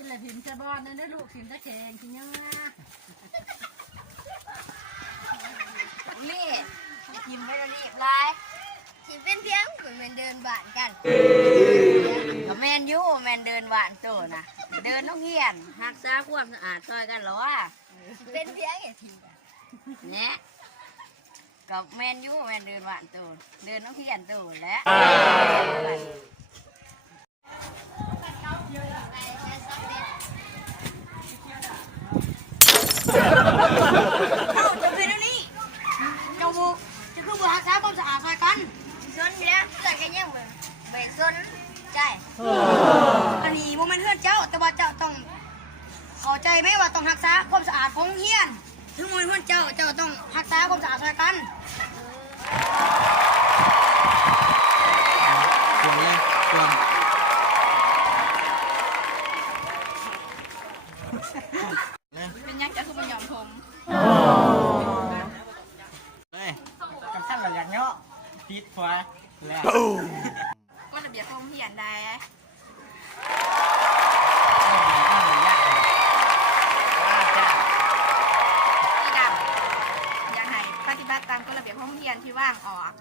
กินอะไรพิมพ์จะบอลนั่นได้ลูกพิมพ์จะแข็งกินยังไงนี่ทีมไม่ได้รีบไลน์ทีมเป็นเพียงเหมือนแมนเดินบ้านกันกับแมนยูแมนเดินบ้านโตนะเดินน้องเฮียนรักษาความสะอาดซอยกันหรอวะเป็นเพียงอย่างทีมเนี่ยกับแมนยูแมนเดินบ้านโตเดินน้องเฮียนโตและเข้าจะเป็นอันนี้เจ้าบุจะคือบุหักษาความสะอาดซอยกันซนอยู่แล้วเกิดกันยังเบ่ซนใช่อันนี้โมเมนต์เพื่อนเจ้าแต่ว่าเจ้าต้องเข้าใจไหมว่าต้องรักษาความสะอาดของเฮียนถึงโมเมนต์เพื่อนเจ้าต้องรักษาความสะอาดซอยกันควงเลยควงเป็นยังจะคือมันยอมผมเลยกับท่านเราอย่างเนาะปิดฟ้าแล้วก็ระเบียบของเฮียนได้ที่ดำอยากให้ปฏิบัติตามกฎระเบียบของเฮียนที่ว่างออก